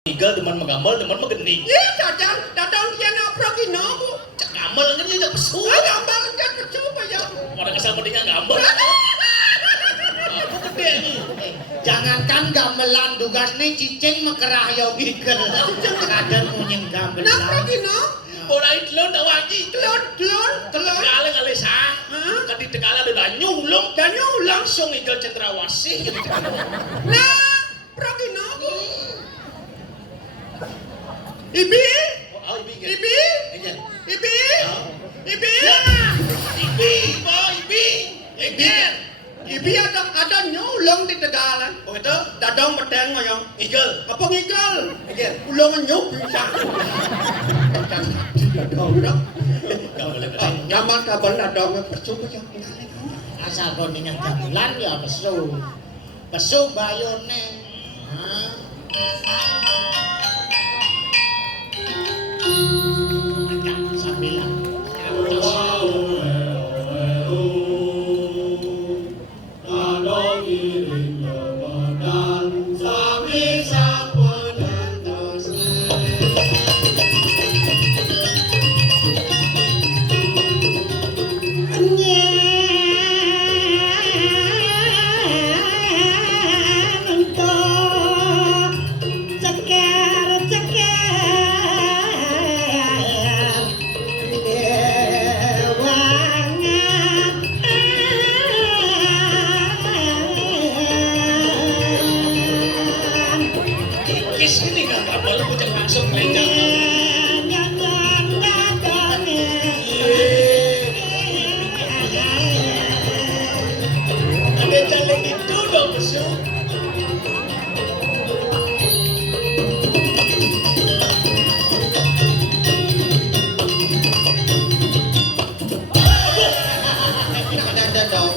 Tiga teman menggambar, teman menggening. Iya, dadang kian apa gino bu? Cak gambar kan dia tak pesu. Gambar kan coba ya. Pada kesal pentingnya gambar. Aku gede nih. Jangankan gamelan dugasne cicing mekerah yo gikel. Kadang munyeng gamelan. Napa gino? Bola telur tak wangi. Telur. Tegala kali sang. Kati tegala udah nyulung. Dan nyulang. Langsung ikut cendrawasih. Nah, pro gino bu. Ibi? Oh, ibi. Ibi? Ibi. Ibi? Ibi? Ibi. Ibi ada nyulung di Tegalan. Oh itu? Dadang medeng ngoyong. Igel. Apa ngigel? Igel. Ulungan nyuk bisa. Gak boleh. Nyaman kabar dadang percuma ya. Asal kon dengan gamelan ya pesu. Pesu bayone. Sambilan. Kis ini gak gambar lu bocah langsung lencang. Ada jalan itu dong pesu.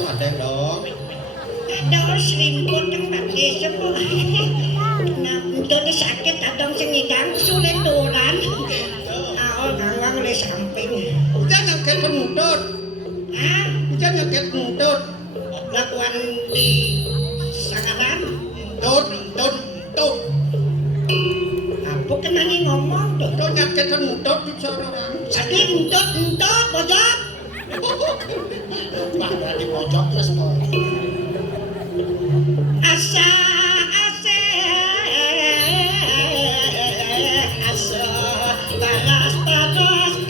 Ada dong. Ada selimut yang pakai semua. Nah, itu sakit atau sengigang sulit turun. Awal ganggang oleh samping. Hujan nyakit penutut. Ah, Hujan nyakit penutut. lakuan di sangaran. Tut. Apa kenani ngomong tuh? Tut nyakit penutut di sorang. Sakit entut, pojok. Pak berarti pojok terus kok. Asa panas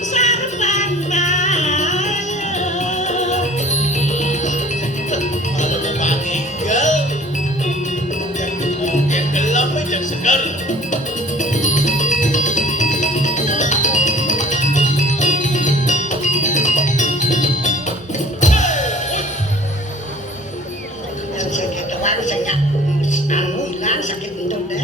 sarpan bayu. Kalau memang igel, oke gelap aja segar. Sakit doang sangat hilang sakit entut deh.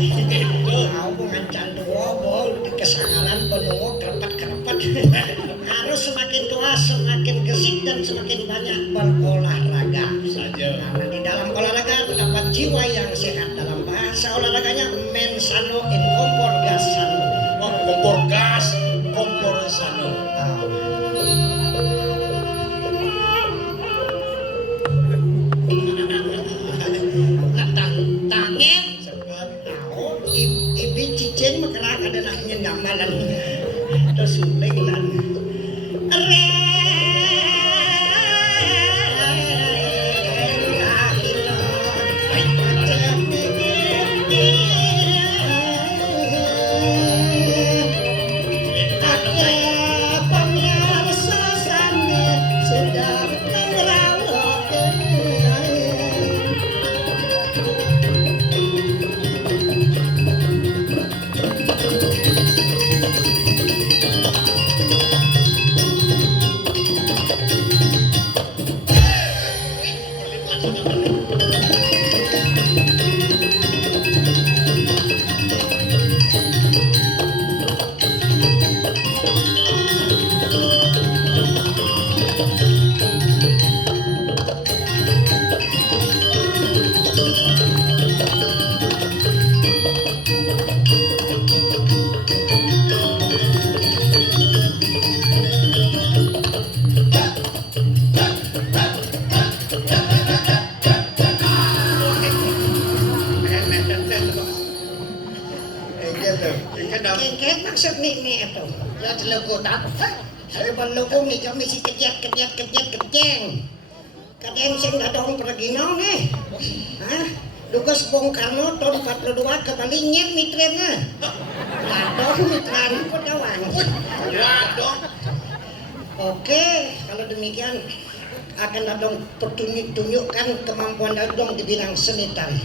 Mau pengancan tua bol di kesangaran penuh kerepet. Harus semakin tua semakin gesik dan semakin banyak berolahraga. Saja. Karena di dalam olahraga terdapat jiwa yang sehat. Dalam bahasa olahraganya mens sano in corpore sano. Oh, kompor gas, kompor sano. Tangen ibi cicing mekerak ada naknya gambalan terus suling dan Kengket maksud nih itu. Ya dilegotan. Kalau lukung nih kami si kejat kejeng. Kadang sing dadong pergino nih. Hah? Dugas Bung Karno tahun 42 kebalingin mitrena. Ladong mitran Kodawang. Ladong. Oke, kalau demikian akan dadong tunjukkan kemampuan dadong di bidang seni tari.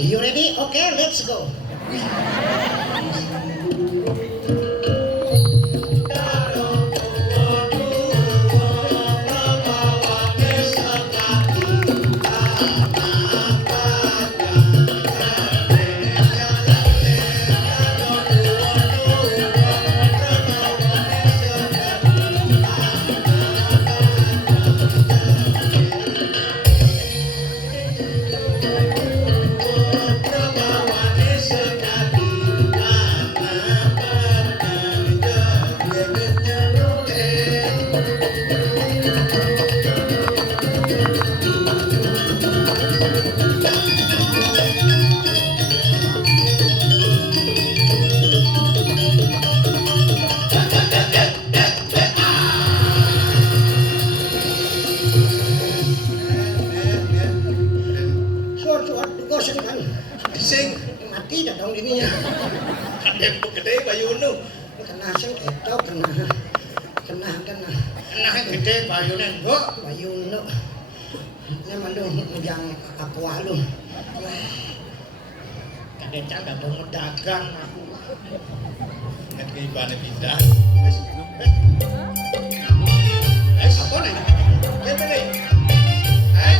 You ready? Okay, let's go. Suat dugosan kan. Sing Mati dadong ininya. kadang gede bayunu. Kena sing eto kena. Nah gede bayune engko. Bayuno. Nya malung yang aku alung. Kadang dadong dagang aku. Nek ibane pindah. Apa nih? Apa nih? Ah,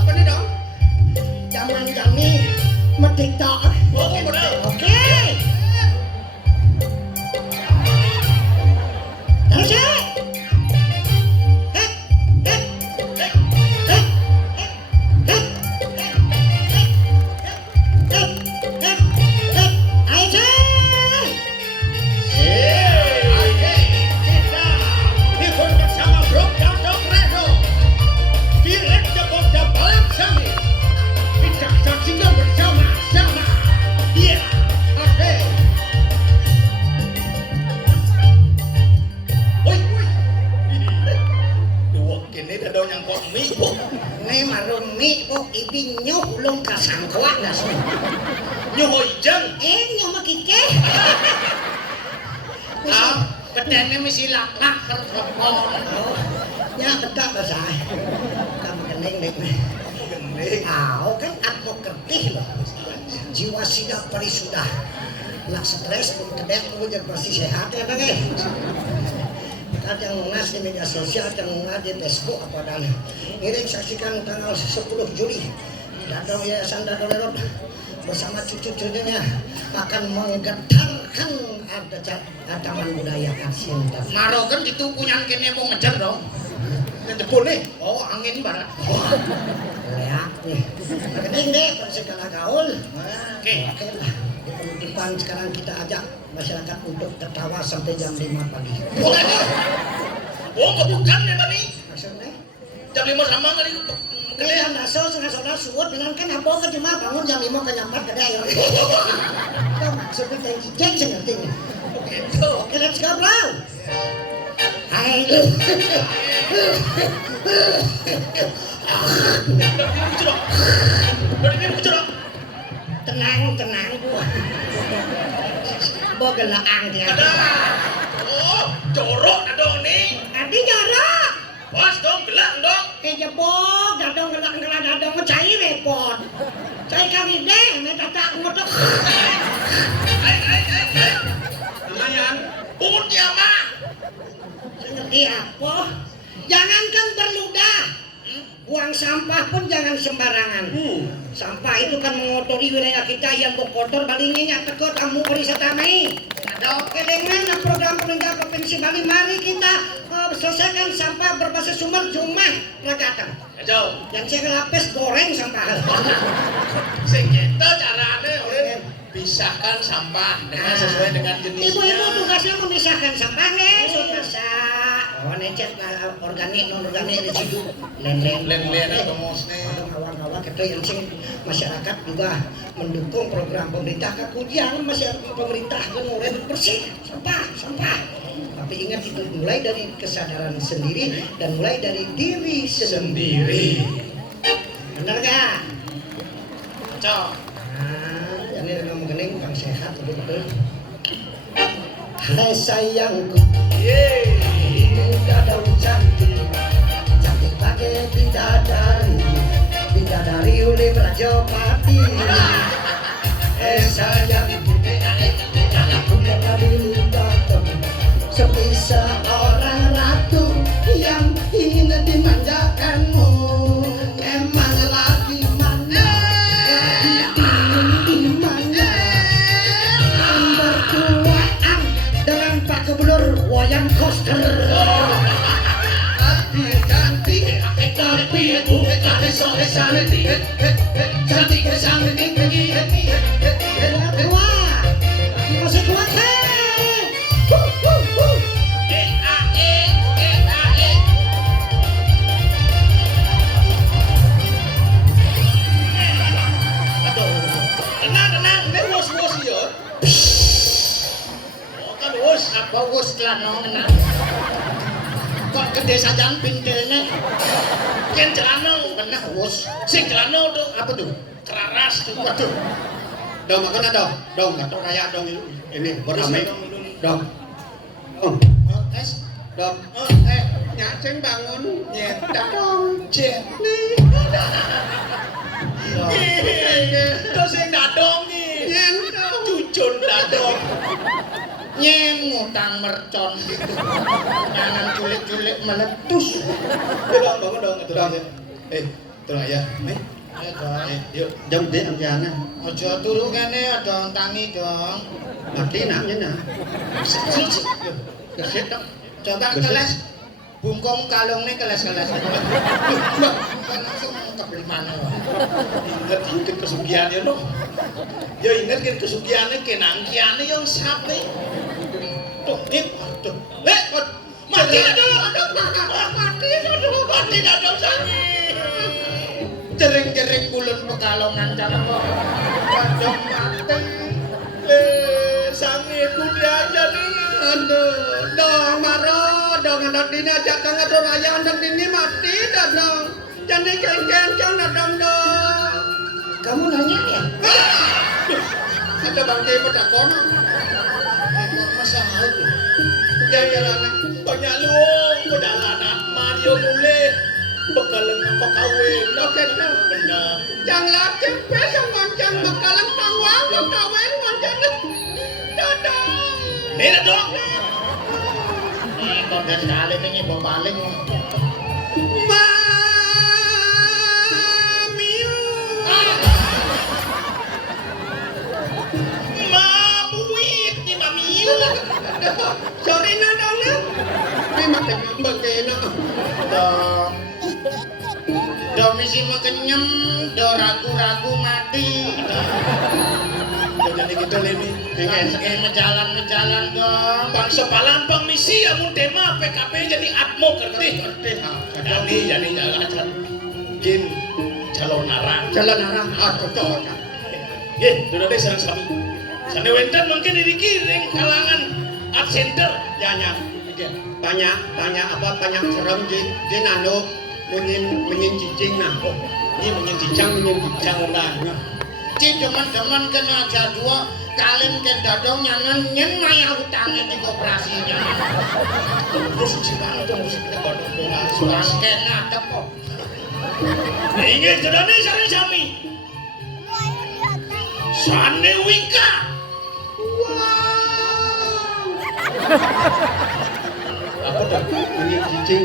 Apa nih dong? zaman kami merdeka. Oke, benar. Oke. Terus ya. Oke, kita ikut bersama Bro Dato Redo. Direk Jakarta Balang Sangit. Kita saksikan bersama-sama. Iya, oke. Woi. Dua kene dadong yang kok mie kok. Nih marumi kok ibing nyok ulung kasangkwa dah sih. Nyohoi jeng. Nyok makike. Ah, bedene mesti lak-lak terkepon. Oh, ya bedak bahasa. Kamu kening dek. Gede. Kan aku kertih loh. Jiwa sidak parisudah. Nak stres pun kedek pun jadi pasti sehat ya bang. Yang mengas di media sosial, yang mengas di Facebook apa dan ini saksikan tanggal 10 Juli. Dadong Yayasan Dadong Lerot bersama cucu-cucunya akan menggetarkan ancaman budaya Asin. Marokan dituku yang kene mau ngejar dong. Jepun nih. Oh, angin barat. Leak nih. Kening deh segala gaul. Oke. Oke lah. Di penutupan sekarang kita ajak masyarakat untuk tertawa sampai jam 5 pagi. Oh, kebukan ya tadi. Maksudnya? Jam 5 sama kali Ini gede. yang dasar saudara suut dengan kan apa ke cuma bangun jam 5 ke jam 4 gede ya. Itu maksudnya tadi cek sih ngerti. Gitu. Oke, let's go bro. Hai. Tenang gua. Bawa gelaang dia. Ada. Oh, jorok adong nih. Adi jorok. Pas dong, gelang dong. Jebok, dadong gelang dadong cair repot. Cair kami deh, tak ngotok. Ay. Lumayan. Pungunnya mah. Ngerti apa? Jangankan berludah. Buang sampah pun jangan sembarangan. Sampah itu kan mengotori wilayah kita yang kotor balingnya teko tamu wisata Mei. Ada kelengan program pemerintah Provinsi Bali, mari kita selesaikan sampah berbasis sumber cuma ragatan. Jauh. Yang saya lapis goreng sampah. Sing gitu carane oleh pisahkan sampah dengan sesuai dengan jenisnya. Ibu-ibu tugasnya memisahkan sampah nih, masak. Oh, necet organik non organik residu. Len Len atau mosne. Kawan-kawan kita yang sing masyarakat juga mendukung program pemerintah kakudian masyarakat pemerintah kan bersih sampah. Tapi ingat itu mulai dari kesadaran sendiri dan mulai dari diri sendiri. Benar gak? Cok. Nah, ini ngomong gening bang sehat betul. Hai sayangku, daun cantik pakai bidadari oleh Rajapati. Sayangku, aku pernah dulu datang sebisa orang ratu yang ingin dimanjakanmu. Emang lagi mana? Lagi ingin dimana? Berduaan dengan Pak Gubernur wayang koster. Tapi bukan kali sore sana cantik kesana tinggi tua masih kuat Tenang, ini wos ya. Oh kan wos. Apa wus lah nong kok gede saja pintelnya Kian celano. kena wus. Sing celano tuh Apa tuh? keraras tuh. Waduh. Dong makan dong. Dong atau kayak dong ini beramai. Dong. Oh, es. Dong. Nyaceng bangun. Nyetak dong. Jenny. Itu sing dadong nih. Cucun dadong. Ngutang mercon gitu. Jangan culik-culik meletus. Dong, bangun dong. Dong. Turun aja. Ayo dong. Yuk. Jom deh amjana. Aja turu kene dong tangi dong. Mati naknya nah. Gesit dong. Coba keles. Bungkong kalungnya keles-keles. Langsung kebeli mana wah. Ingat kesugiannya dong. Ya ingat kan kesugiannya kenangkiannya yang sapi. Tuh, tuh. Mati dulu. Mati dulu sangi. Jering-jering kulun pekalongan cara kok. Padang mati. Sangi kudi aja nih. Aduh, dong maro, dong anak dini ajak tengah dong ayah anak dini mati dah dong. Jadi kencang dong dong. kamu nanya ya Ada bangkai pada kono. Masalah itu. Jalan banyak luang pedalanan Mario mulai bekalan apa kawin. Oke dah. Benar. Janganlah cepet sama jangan bakalan tawang kawin macam dadah. Ini dong. Ini konten sekali nih bawa paling. Sorry na daw na. May matagambag kayo na. Do misi makenyem, do ragu-ragu mati. Jadi kita ini. Ngejalan dong. Bangsa palampang misi amun tema PKP jadi atmo kerti. Jadi jalan jin calon arang. Jalan arah cocok. Sudah deh sarang sami. Sana wentan mungkin dikiring kalangan art center. Janya. Banyak serem jin anu menyin cicing nah. Ini menyencicang nah. Cing teman-teman kena aja dua kalian ke dadong nyen maya utangnya di kooperasinya. Terus siapa itu musik kita bola. Bangke ngadep kok. Ingat sudah nih sarang sami. Sane Wika. Apa dah? Ini cicing.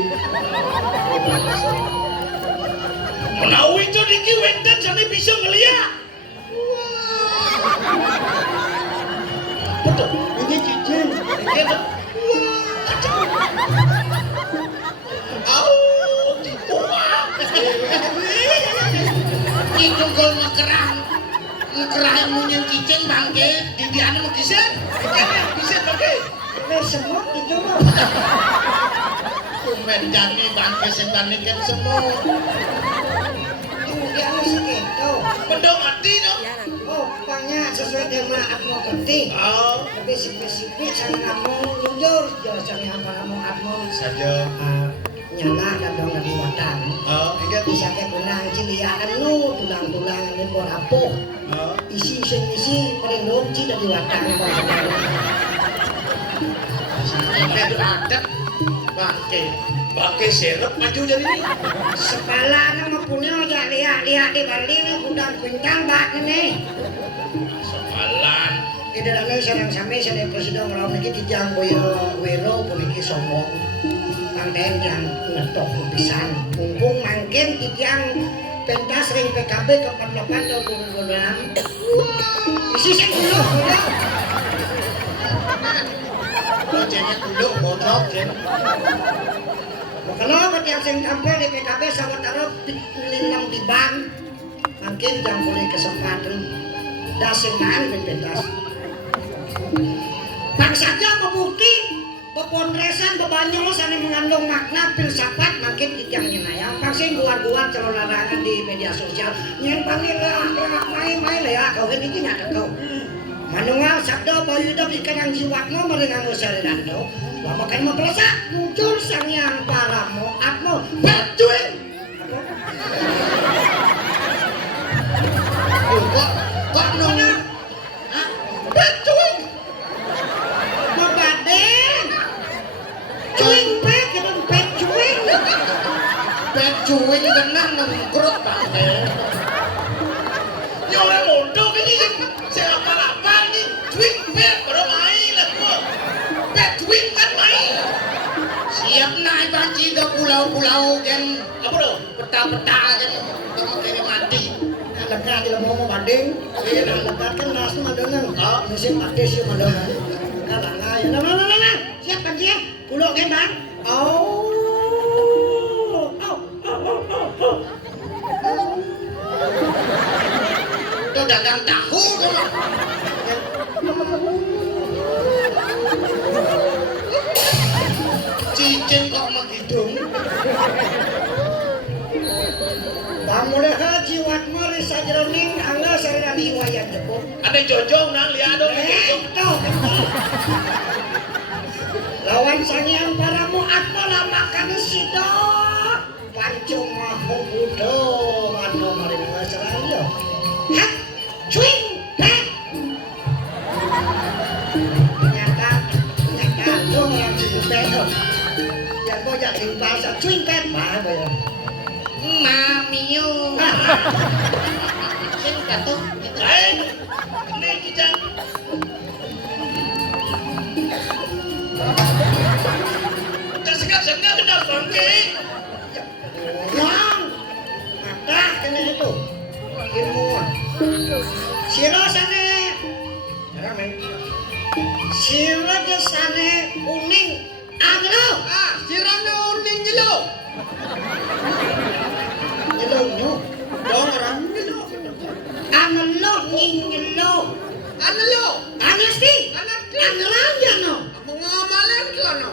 Menawi itu diki wentan sana bisa ngeliat. Betul. Ini cicing. Gitu. Itu gol mekerang yang munyen cicing bangke di diana mau kisah. Bisa bangke. semut itu mah Kumen jani bangke setan ikan semut. Dia harus gitu. Mendong mati dong. Oh, pokoknya sesuai tema Atmo kerti. Oh, Lebih spesifik sang ngomong jujur, jauh sang ngomong Atmo. Saja. Nyala kadang nggak diwatang. Oh, ingat. Bisa kayak benang ciliaan lu, tulang-tulang ini kor apuh. Oh. Isi paling lonci dari diwatang. Sampai itu ada bangke. pakai serep maju jadi ini. Sepala nama punya aja lihat di Bali ini gudang kuncang bak ini. Sepalan. Kita dalam sarang sami saya presiden orang ini dijang wiro puniki sombong. Panten yang ngetok pisan. Mumpung mangkin dijang pentas ring PKB kapan-kapan atau bulan-bulan. Isi sing dulu. Jengnya dulu bocok jeng. Kalau ketiak sing tampil di PKB sawetara linam di bank. Mungkin jang boleh kesempatan. Dasengan pentas. Bangsanya membukti pepondresan bebanyo sana mengandung makna filsafat makin kijang nyenayang pasti guar-guar calon larangan di media sosial yang panggil main-main ya kau ini nyata kau manungal sabda bayu hidup ikan yang jiwatmu meringan usarirandu makan mempelasa muncul sang yang paramu atmu berjuin Kok nunggu? berjuin cuing pek, kita pek cuing. Pek cuing tenang nengkrut pakai. Ini orang bodoh ini kan. Saya apa-apa ini. Cuing pek baru main lah gua. Pek cuing kan main. Siap naik banci ke pulau-pulau kan. Apa dong? Peta-peta kan. Kamu kiri mati. Lega di mau banding. Lega kan nasi madangan. Nasi pakai si madangan. Kalanga ya. Nah. Siap kan dia? Pulau kan bang? Oh. Itu dagang tahu tuh. Cicing kok menghidung. Kamu dah jiwat mari sajeroning angga saya riwayat jeput. Ada jojong nang lihat dong. Jojong. Lawan sangiang paramu atma lamakan sido pancung mahung budo mano mari mengasaran yo hak cuing pek nyata dong yang dipet yang bojak di pasar cuing pek mah boyo Mamiu. Sing katuh. Ini kita. Segak kenal bangke. Yang ada kena itu ilmuwan. Siro sana, siro ke sana uning aglo. Siro uning jelo. Jelo nyo. Dong orang jelo. Anglo nyinglo. Anelo. Anesti. Anglang jano. Mengamalin kono.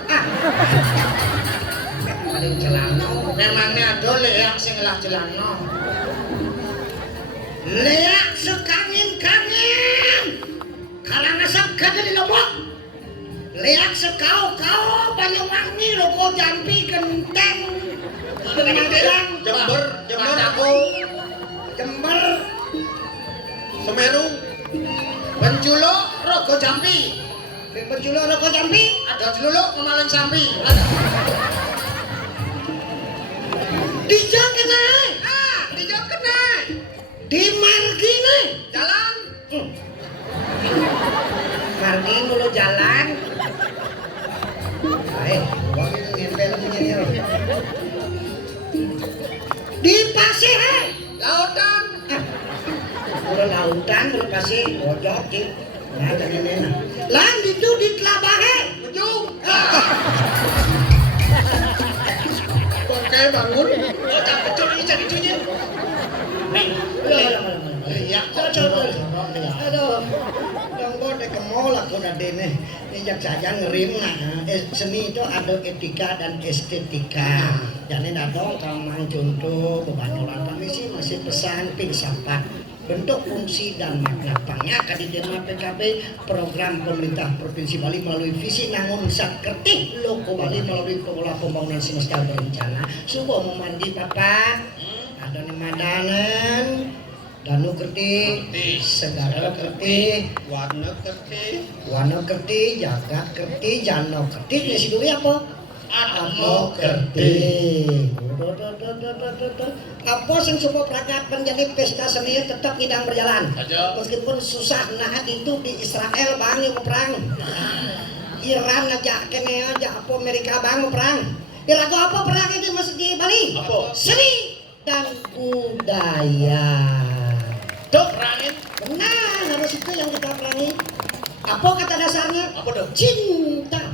Paling celana. Memangnya dole yang sing lah celana. Leak sekangin-kangin. Karang asap kagak di lombok. Leak sekau-kau Banyuwangi loko jampi genteng. Jember aku. Jember. Semeru. Penjulo Rogo Jampi. Penjulo Rogo Jampi. Ada jeluluk Pemalang Sampi. Dijang kena. Dijawab kena. Di margi nih. Jalan. Margi dulu jalan. Baik, uang itu nempel punya dia. Di pasir. Lautan. Udah lautan, udah pasir, bojok di. Nah, jangan enak. Lan itu di Telabahe. Ujung. Pakai bangun. Oh, tak betul ini cari cunya. Iya, Aduh, yang bodoh ke mall aku udah dene. Bijak saja ngerim nah. Seni itu ada etika dan estetika. Jadi dong kalau mang contoh bebanyolan permisi masih pesan pingsapat. Bentuk fungsi dan makna pangnya kadi dema PKB program pemerintah Provinsi Bali melalui visi nangun sakertih loko Bali melalui pola pembangunan semesta berencana subuh memandi papa ada nemadanan danu kerti segala kerti warna kerti jagat kerti jano kerti di situ apa Atmo kerti apa sing semua perangkat menjadi pesta seni tetap tidak berjalan meskipun susah nah itu di Israel bang yang perang Iran aja kene aja apa Amerika bang perang Irak apa perang itu masih di Bali apa? Seni dan budaya Dok perangin. benar harus itu yang kita perangi apa kata dasarnya Apa dok? cinta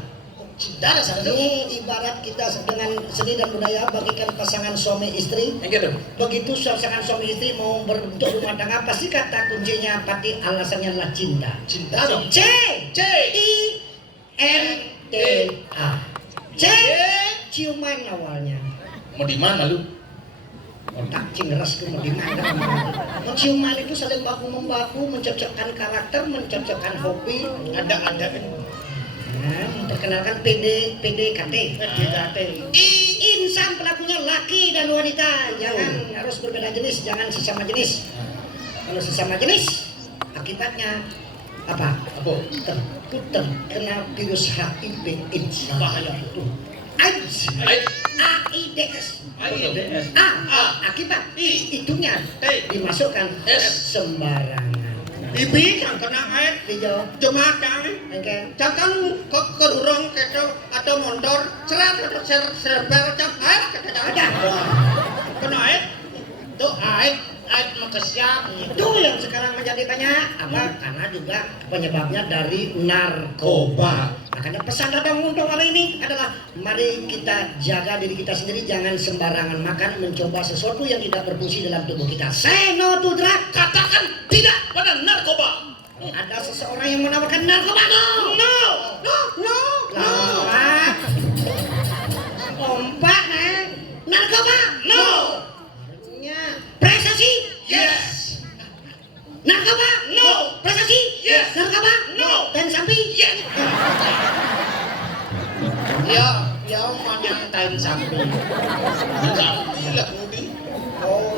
Cinta dasarnya. ini ibarat kita dengan seni dan budaya bagikan pasangan suami istri Enggak dong. begitu pasangan suami istri mau berbentuk rumah tangga pasti kata kuncinya pasti alasannya adalah cinta Cinta dong. C C. I N T A C ciuman awalnya Mau di mana lu? otak cingras ke mau di mana ciuman itu saling baku membaku mencocokkan karakter mencocokkan hobi Ada kan. memperkenalkan PDKT. Insan pelakunya laki dan wanita, jangan harus berbeda jenis, jangan sesama jenis. Kalau sesama jenis, akibatnya apa? Apa? Terkena virus HIV/AIDS. Bahaya itu. AIDS. Ayo. AIDS. AIDS. Akibat I. itunya T. dimasukkan S. sembarangan. Bibi kan kena air Hijau. cuma kan Oke. jangan kerurung keco atau motor serat atau serber cak air Ada. kena air Tuh air makasiam. Itu yang sekarang menjadi banyak apa? Karena juga penyebabnya dari narkoba. Makanya pesan Dadang untuk hari ini adalah mari kita jaga diri kita sendiri, jangan sembarangan makan, mencoba sesuatu yang tidak berfungsi dalam tubuh kita. Say no to drug. Katakan tidak pada narkoba. Ada seseorang yang menawarkan narkoba. No. Lompat. Lompat, narkoba. No. Prestasi. Yes. Narkoba. No. Prestasi. Yes. Narkoba. No. Dan sampai. Yes. Ya manyang tain sampai. Sampai lah mudi. Oh,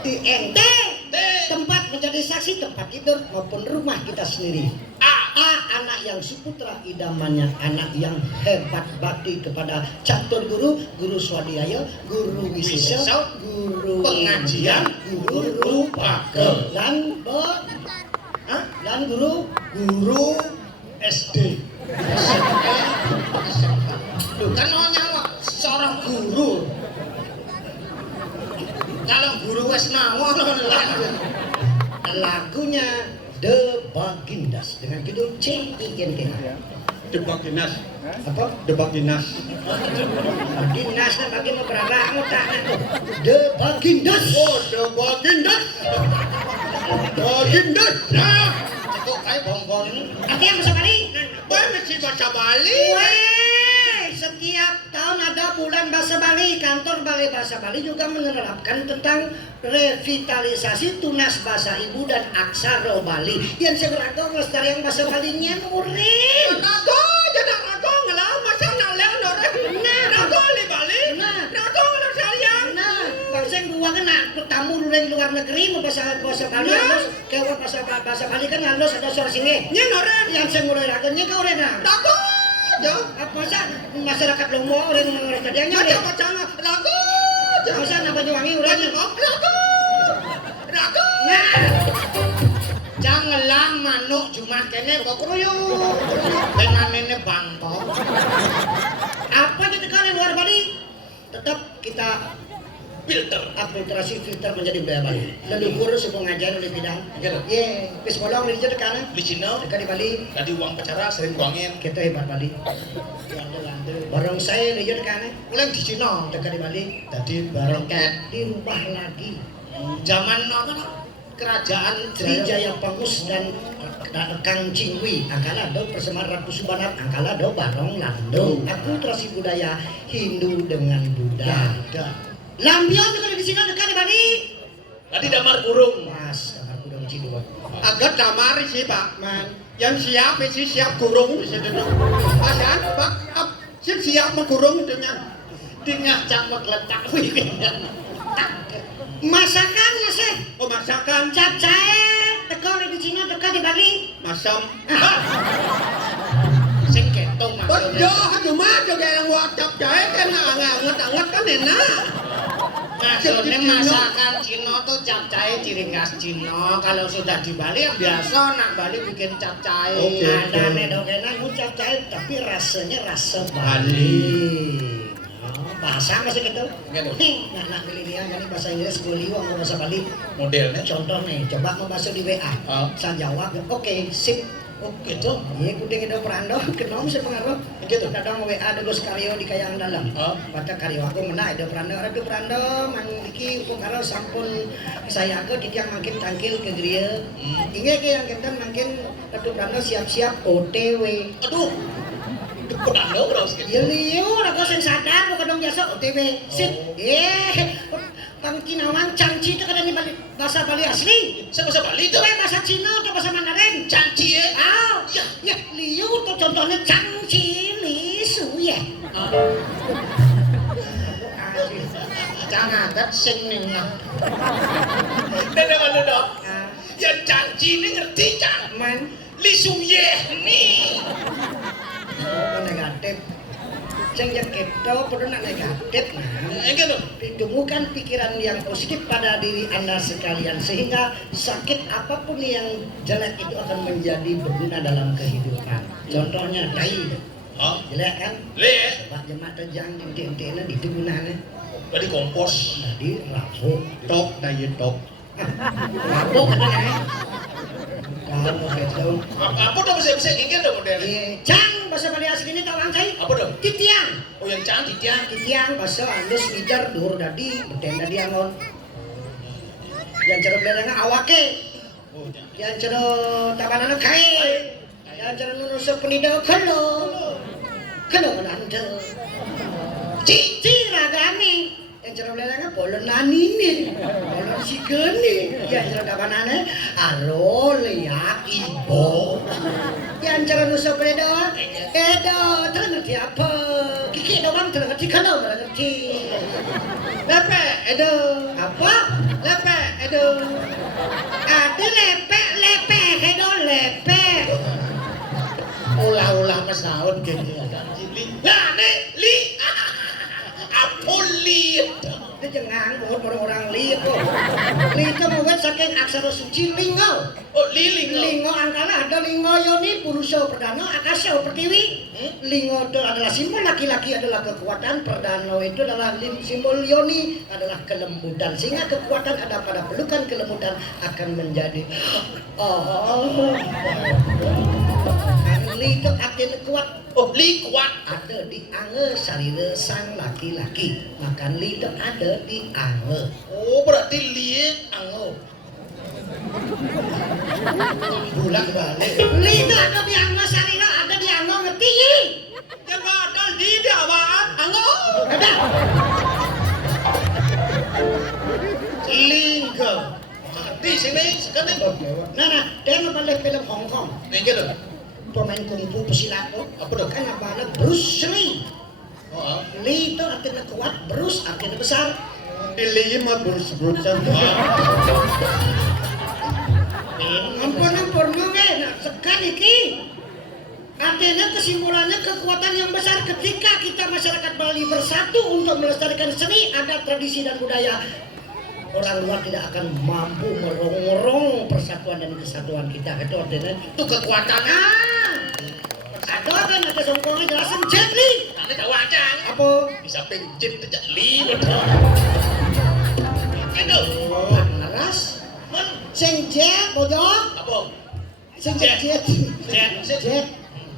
di NT T. tempat menjadi saksi tempat tidur maupun rumah kita sendiri. A. Anak yang suputra idamannya, anak yang hebat bakti kepada catur guru, guru swadhyaya, guru wisesa, guru Pengajian, guru pakel dan guru SD Duh kan mau nyawa seorang guru. Kalau guru wes nawon lagunya The Bagindas dengan judul CINT. debak dinas Apa? debak dinas Bagindas bagi beragam kamu tak tuh. The Bagindas. oh debak dinas Nah, itu kayak bongbong ini. Artinya bahasa Bali. Boy mesti baca Bali Weh, setiap tahun ada bulan bahasa Bali. Kantor Balai Bahasa Bali juga menerapkan tentang revitalisasi tunas bahasa ibu dan aksara Bali. Yang seberapa melestarikan bahasa Balinya murid. rago jadi rago ngelau masa naleng noreng rago li Bali rago ngelau sayang Nah, bangsa yang dua kena tamu dari luar negeri mau bahasa Bali halus, kayak bahasa Bali kan halus ada suara singe. nya noreng Yang saya mulai ragonya kau rena. rago aja Apa sih masyarakat Lombok orang mengenal tadiannya? baca rago aja Masa nama Banyuwangi orang? rago Nah, Janganlah manuk cuma kene kok kruyuk. Dengan ini bangkok. apa jadi kalian luar Bali? Tetap kita Filter. filtrasi filter menjadi budaya Bali. Leluhur sebuah ngajar oleh bidang. Gitu. Ye, pis bolong di dekat kanan. Di Cina Dekat di Bali. tadi uang pacara sering buangin. Kita hebat Bali. Barang saya di dekat kanan. Ulang di Cina Dekat di Bali. tadi bareng ket Dirubah lagi. zaman apa no? kerajaan Trijaya Pangus dan Kang Cingwi angkala do Persemar Ratu Subanat angkala do Barong Lando akulturasi budaya Hindu dengan Buddha lampion juga di sini dekat bani Tadi damar kurung. mas damar kurung Cidua agak damar sih Pak. man Yang siap sih siap kurung di situ. Asan Pak, siap mengkurung itu nya. tinggal campur letak masakan ya sih Oh masakan capcay tekol di sini dekat di Bali masam. sing ketong Bejo hanya mah juga yang wajib jaya kan anget kan enak. maksudnya masakan Cina tuh capcay ciri khas Cina kalau sudah di Bali ya biasa nak Bali bikin capcay Oke. ada nedokena itu capcay tapi rasanya rasa Bali bahasa masih gitu nah milenial jadi bahasa Inggris kuliah mau bahasa Bali Modelnya. contoh nih coba mau masuk di WA saya jawab oke sip Oh gitu. iya kudu ngedok perando kenom sih pengaruh Gitu. kadang WA ada gus karyo di kayang dalam pada karyo aku menang ada perando mang iki karo sampun saya ke tiang makin tangkil ke geria ingat ke yang kita makin ada perando siap-siap OTW Aduh. Itu pedando bro gitu. ya liur aku sing sadar bukan dong biasa OTW sip Kang Kinawang cangci itu kadang di Bali, bahasa Bali asli Saya bahasa Bali itu tuh. bahasa Cina atau bahasa Mandarin Canci ya. ya liu tuh contohnya cangci lisu ya jangan ada sing nengah Nenek mana dong? Yang canci ini ngerti cang. man Lisum ye nih. negatif sing yang keto perlu nak negatif nah Enggak dong. temukan pikiran yang positif pada diri Anda sekalian sehingga sakit apapun yang jelek itu akan menjadi berguna dalam kehidupan contohnya tai jelek kan Le. Pak jemaat terjang di itu gunanya Tadi kompos. jadi rabuk Top daya top. rabuk katanya kalau betul Apa dong bisa enggak dong modelnya? Cang bahasa Bali asli ini tahu saya Apa dong? titiang Oh yang cantik ya. titiang bahasa halus midar dur dadi beten dadi angon yang cara beleranga awake yang cara tabanana kae yang cara nunusuk penida kalo menanda cici ragane yang cara beleranga bolon nanine bolon sigene yang cara tabanana aro liak ibo yang cara nusuk penida edo terus ngerti apa kiki doang terus ngerti kalau ngerti lepe edo apa lepe edo ada lepe edo lepe ulah masaun gitu Nah nih li. Apa li? itu jangan orang lihat kok itu membuat saking aksara suci lingo Oh liling. lingo angkala ada lingo yoni purusa perdana akasya pertiwi lingo itu adalah simbol laki-laki adalah kekuatan perdana itu adalah simbol yoni adalah kelembutan sehingga kekuatan ada pada pelukan kelembutan akan menjadi li itu artinya kuat Oh li kuat. ada di ange sarire sang laki-laki makan li itu ada di ange Oh berarti li angau. bulan balik li itu ada di ange sarire ada di ange ngerti ya Yang ada di awaan ango. ada Lingga. Di sini sekarang. nah dia balik film Hong Kong Enggak dong. pemain kungfu pesilat tuh Apa dong? kan apa Bruce Lee Oh. Li itu artinya kuat Bruce artinya besar Pilih mah burus-burus. ampun nah sekali ki artinya kesimpulannya kekuatan yang besar ketika kita masyarakat Bali bersatu untuk melestarikan seni adat tradisi dan budaya orang luar tidak akan mampu merongrong persatuan dan kesatuan kita itu artinya itu kekuatan ada kan ada songkongnya jelasin Jet Li Nanti tahu aja. apa Bisa pencet aja li betul. Itu. laras sing jet bojong Apa? sing jet Jet.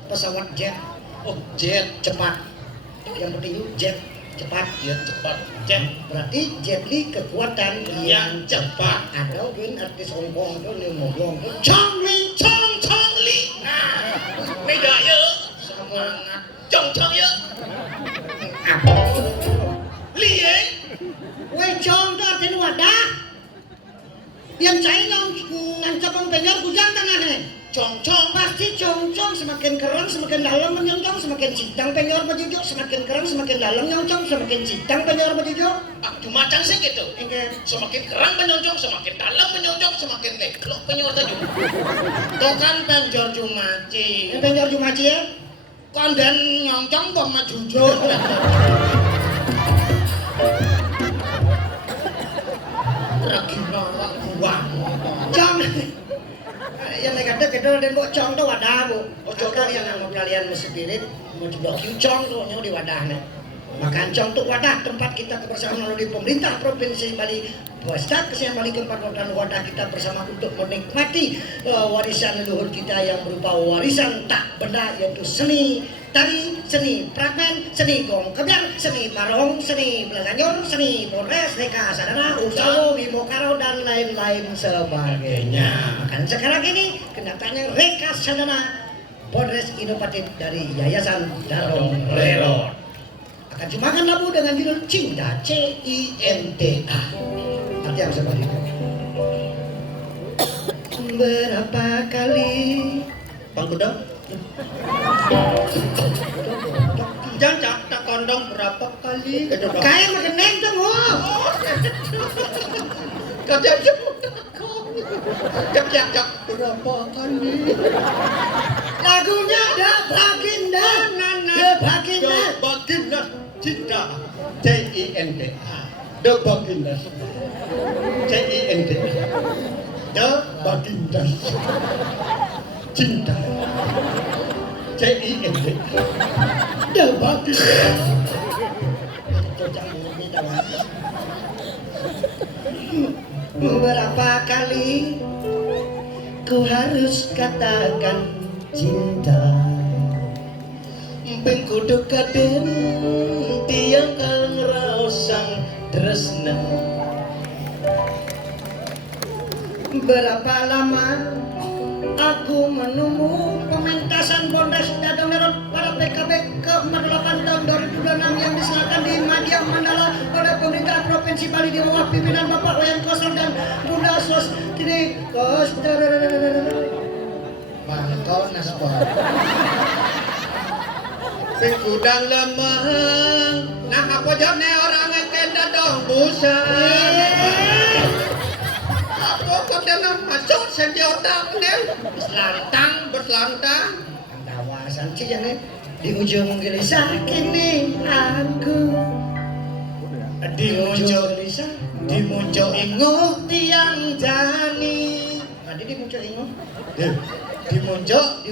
pesawat jet Oh jet. cepat yang penting jet cepat. Ya cepat. Cek. Berarti Jet Li kekuatan Yang cepat. Atau kan artis Hongkong itu nih ngomong tuh Chong Li. Nah, beda ya. Semangat. Chong ya. apa? Li eh. Wei Chong itu artinya wadah. Yang saya ngancap penyor kujang tengah nih. Chong. Pasti cong semakin kerang semakin dalam menyoncong semakin citang penyor berjujuk semakin kerang semakin dalam nyoncong semakin citang penyor berjujuk. Ah, cuma macam sih gitu. Oke. Semakin kerang menyoncong, semakin dalam menyoncong, semakin neklok penyor tadi. Tuh kan penjor jumaci. Ini penyor jumaci ya. Konden nyoncong kok majujuk. Ragina buang. Cong. Yang mereka ada kedol dan kok cong tuh wadah bu. Cong kalian yang mau kalian spirit mau coba cong tuh nyawa di wadahnya. Makan cong tuh wadah tempat kita kebersamaan melalui pemerintah provinsi Bali. Pusat Kesehatan Bali keempat merupakan wadah kita bersama untuk menikmati warisan leluhur kita yang berupa warisan tak benda yaitu seni tari, seni pramen, seni gong kebyang, seni barong, seni belenganyur, seni polres, neka sadara, usaha, bimokaro dan lain-lain sebagainya. Kan sekarang ini kedatangan Reka Sadana Polres Inovatif dari Yayasan Darong Rero akan cumakan labu dengan judul Cinta CINTA. Arti yang sebaliknya. Berapa kali Bang Kuda? Jangan tak kondong berapa kali? kayak makan neng tuh oh. Kejak berapa kali? Lagunya The Baginda. The Baginda. The Baginda Cinta CINTA. The Baginda CINTA. The Baginda Cinta CINTA. The Baginda. Berapa kali ku harus katakan cinta. Ping kudu kaden tiang kang raosang tresna. Berapa lama aku menunggu pementasan Bondas Dadong Merot pada PKB ke-48 tahun 2026 yang diserahkan di Madya Mandala pada pemerintah Provinsi Bali di bawah pimpinan Bapak Wayan Koster dan Bunda Sostini Koster. Bangkau nasbah. Pengkudang lemah. Nah apa jawabnya orang ngeken dadong busa. Apa kau dalam masuk senjata kemudian berselantang. Kawasan Cijangan di ujung gelisah kini aku Di muncul gelisah inguh tiang jani. tadi di muncul ingo Di muncul di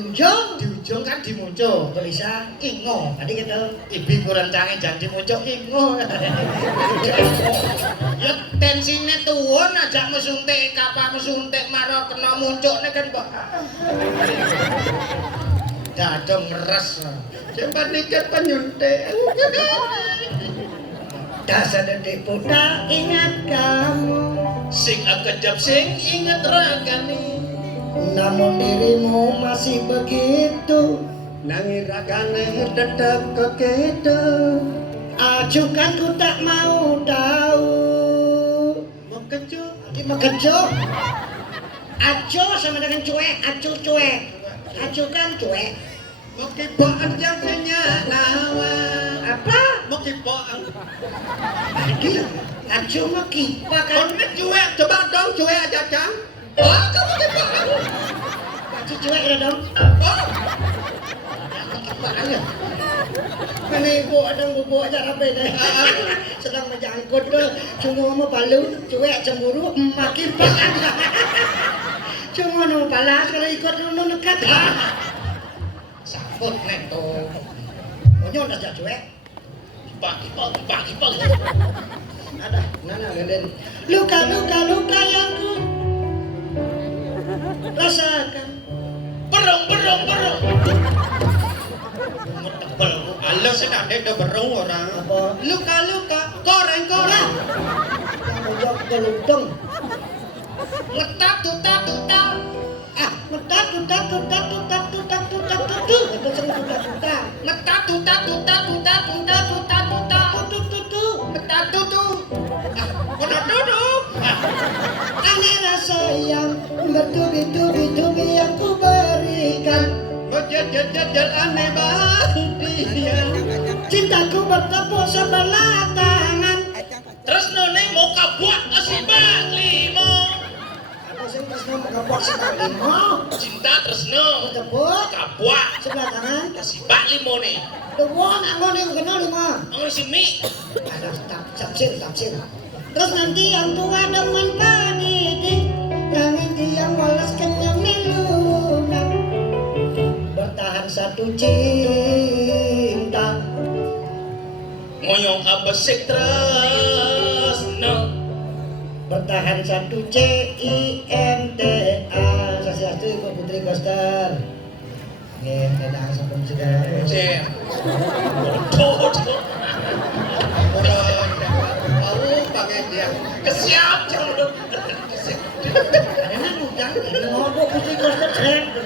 ujung kan di muncul. gelisah ingo tadi kita Ibi kurang canggih jangan di muncul inguh. Ya tensinya turun aja mesuntik kapal mesuntik marah kena muncul kan kok. Dadong meres. Cepat dikit penyuntik. dasar detik putra ingat kamu Sing akejap sing inget ragani. namun dirimu masih begitu Nangiragane tetap kekedo. acukan ku tak mau tahu Mengejuk. Mengejuk acu sama dengan cuek acu cuek acukan cuek Mokipaan jasanya lawa. apa Mokipaan. tadi acu mah kipa kan Kau cuek, coba dong cuek aja Cang. Oh, kamu kipaan. acu cuek ya dong Oh, kipaan ya ini ibu ada bubu acara beda sedang menjangkut tuh cuma mau palu cuek cemburu emak kipaan cuma mau balas kalau ikut lu dekat sambut nek tuh nyon aja cuek Pagi. ada nana geden luka yang ku rasakan Berong. tebel. Halus sedang dia berung orang. Apa? Luka-luka, koreng-koreng. Kamu jawab geludung. Letak tutak tutak. Metak tutak tutak tutak tutak tutak tutak. Itu sering tutak tutak. Letak tutak tutak tutak tutak tutak tutak. Tutuk tutuk. Letak tutuk. Udah duduk. Aneh rasa yang bertubi-tubi-tubi yang ku berikan. Jajal aneh banget dia. Cintaku bertepuk sebelah tangan. Terus none mau kabuat asibak limo. Aku sing tresno mengkapok sekali limo. Cinta tresno Bertepuk kabuat sebelah tangan. asibak limo nih. Wong anggone kenal limo. Ang simi. Ada tafsir. Terus nanti yang tua demen pendidik, yang ini yang walas kenyang lunak. Bertahan satu cinta. Ngoyong abesik tresno. Bertahan satu CIMTA. Sasiatu Ibu Putri Koster. Nggih, enak sampun sudah. Cem. Bodoh. Tahu pakai dia. Kesiap jam udah. Karena udah, mau Putri Koster